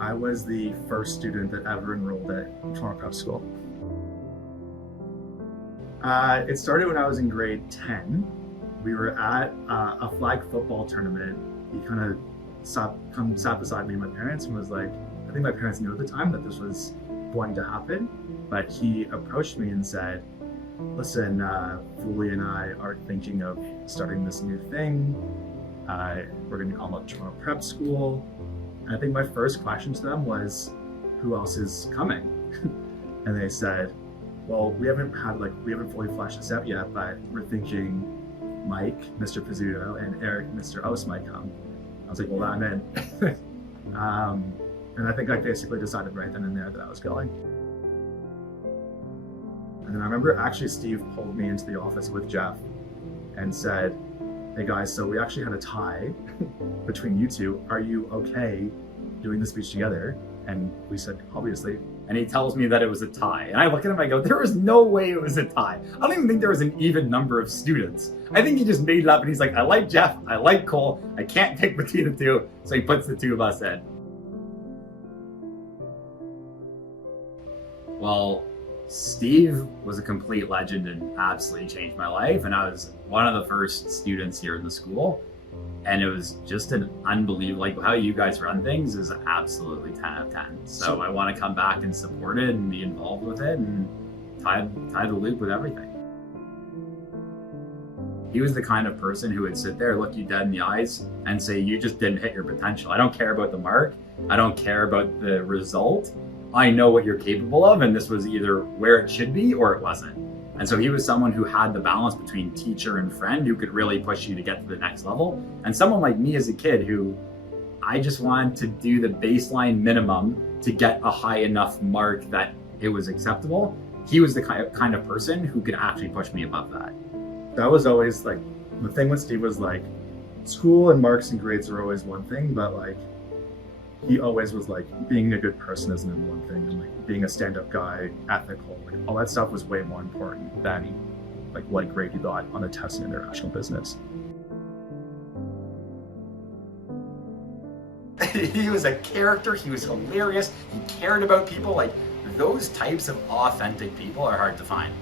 I was the first student that ever enrolled at Toronto Prep School. It started when I was in grade 10. We were at a flag football tournament. He kind of sat beside me and my parents and was like, I think my parents knew at the time that this was going to happen, but he approached me and said, listen, Fuli and I are thinking of starting this new thing. We're going to call it Toronto Prep School. And I think my first question to them was, who else is coming? And they said, well, we haven't fully fleshed this out yet, but we're thinking Mike, Mr. Pizzuto, and Eric, Mr. Oust might come. I was like, well, I'm in. And I think I basically decided right then and there that I was going. And then I remember actually Steve pulled me into the office with Jeff and said, hey guys, so we actually had a tie between you two. Are you okay doing the speech together? And we said, obviously. And he tells me that it was a tie. And I look at him, I go, there was no way it was a tie. I don't even think there was an even number of students. I think he just made it up and he's like, I like Jeff, I like Cole, I can't pick between the two. So he puts the two of us in. Well, Steve was a complete legend and absolutely changed my life. And I was one of the first students here in the school. And it was just an unbelievable, like how you guys run things is absolutely 10 out of 10. So I want to come back and support it and be involved with it and tie the loop with everything. He was the kind of person who would sit there, look you dead in the eyes and say, you just didn't hit your potential. I don't care about the mark. I don't care about the result. I know what you're capable of. And this was either where it should be or it wasn't. And so he was someone who had the balance between teacher and friend who could really push you to get to the next level. And someone like me as a kid who I just wanted to do the baseline minimum to get a high enough mark that it was acceptable. He was the kind of person who could actually push me above that. That was always like, the thing with Steve was like, school and marks and grades are always one thing, but like, he always was like, being a good person isn't one thing, and like being a stand-up guy, ethical, like all that stuff was way more important than like what grade you got on a test in international business. He was a character, he was hilarious, he cared about people. Like those types of authentic people are hard to find.